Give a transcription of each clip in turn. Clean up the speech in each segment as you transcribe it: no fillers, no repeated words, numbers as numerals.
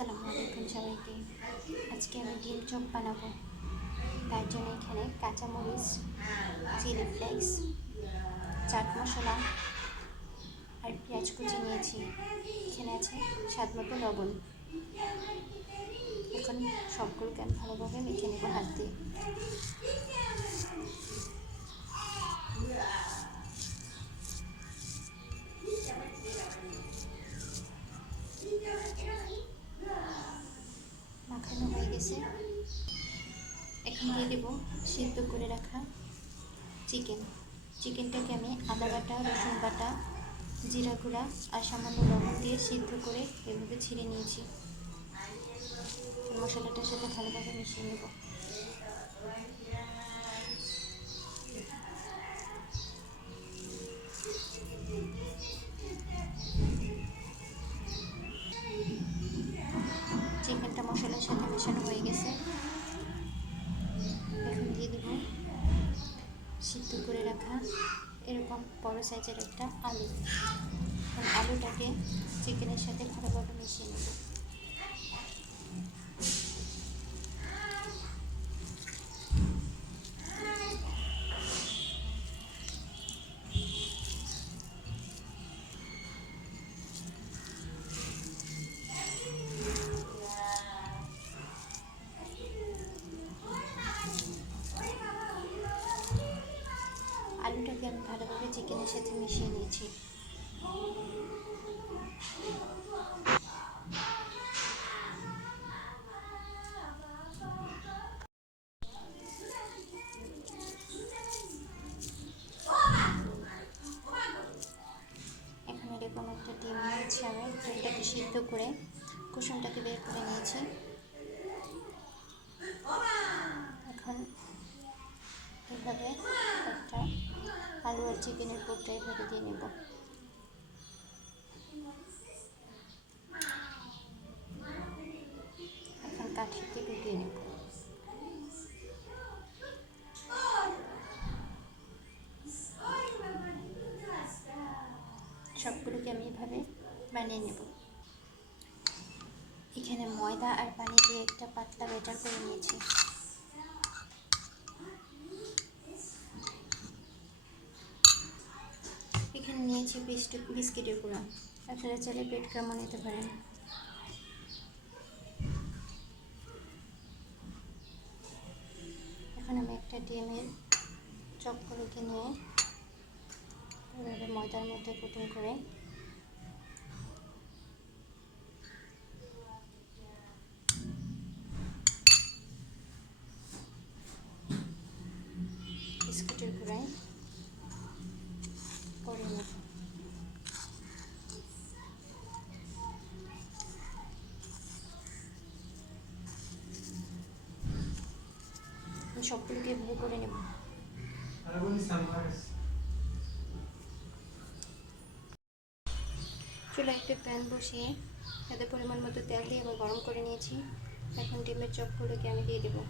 আসসালামু আলাইকুম সবাইকে। আজকে আমি ডিম চপ বানাবো। তার জন্য এখানে কাঁচামরিচ, চিলি ফ্লেক্স, চাট মশলা আর পেঁয়াজ কুচি নিয়েছি। এখানে আছে স্বাদ মতো লবণ। এখন সবগুলোকে আমি ভালোভাবে মেখে নেব হাত দিয়ে। মাখানো হয়ে গেছে। এখন দিয়ে দেবো সিদ্ধ করে রাখা চিকেনটাকে আমি আদা বাটা, রসুন বাটা, জিরা গুঁড়া আর সামান্য লবণ দিয়ে সিদ্ধ করে এভাবে ছিঁড়ে নিয়েছি। মশলাটার সাথে ভালোভাবে মিশিয়ে নেব। চিকেনটা মশলার সাথে মেশানো হয়ে গেছে। এখন দিয়ে দেব সিদ্ধ করে রাখা এরকম বড় সাইজের একটা আলু। আলুটাকে চিকেনের সাথে ভালোভাবে মিশিয়ে নেব। আলুটাকে আমি ভালোভাবে চিকেনের সাথে মিশিয়ে নিয়েছি। এখন এরকম একটা ডিম নিয়েছি, আমি ডিমটাকে সিদ্ধ করে কুসুমটাকে বের করে নিয়েছি। এখন এভাবে একটা আলু আর চিকেনের পুরটা এভাবে দিয়ে নেব। এখন কাঠিতে ঢুকিয়ে নেব। সবগুলোকে আমি এভাবে বানিয়ে নেব। এখানে ময়দা আর পানি দিয়ে একটা পাতলা ব্যাটার করে নিয়েছি। এখানে নিয়েছি বিস্কিটের গুঁড়া, আপনারা চাইলে ব্রেড ক্রামও নিতে পারেন। এখন আমি একটা ডিমের চপগুলোকে নিয়ে এভাবে ময়দার মধ্যে কোটিং করে বিস্কুটের গুঁড়ায় করে নেব। সবগুলোকে এভাবে করে নেব। চুলায় একটা প্যান বসিয়ে তাতে পরিমাণ মতো তেল দিয়ে আবার গরম করে নিয়েছি। এখন ডিমের চপগুলোকে আমি দিয়ে দেবো।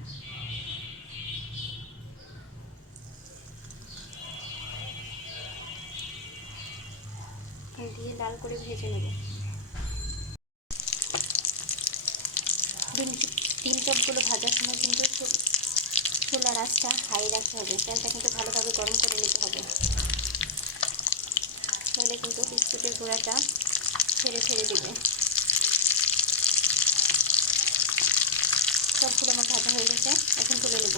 দিয়ে লাল করে ভেজে নেব। ডিম চপগুলো ভাজার সময় কিন্তু চুলার আঁচটা হাই রাখতে হবে। তেলটা কিন্তু ভালোভাবে গরম করে নিতে হবে, তাহলে কিন্তু বিস্কুটের গুঁড়াটা ছেড়ে ছেড়ে দেবে। সবগুলো আমার ভাজা হয়ে গেছে, এখন তুলে নেব।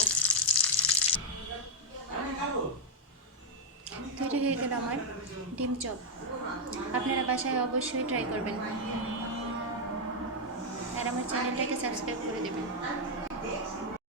তৈরি হয়ে গেল আমার ডিম চপ। আপনারা বাসায় অবশ্যই ট্রাই করবেন আর আমার চ্যানেলটাকে সাবস্ক্রাইব করে দেবেন।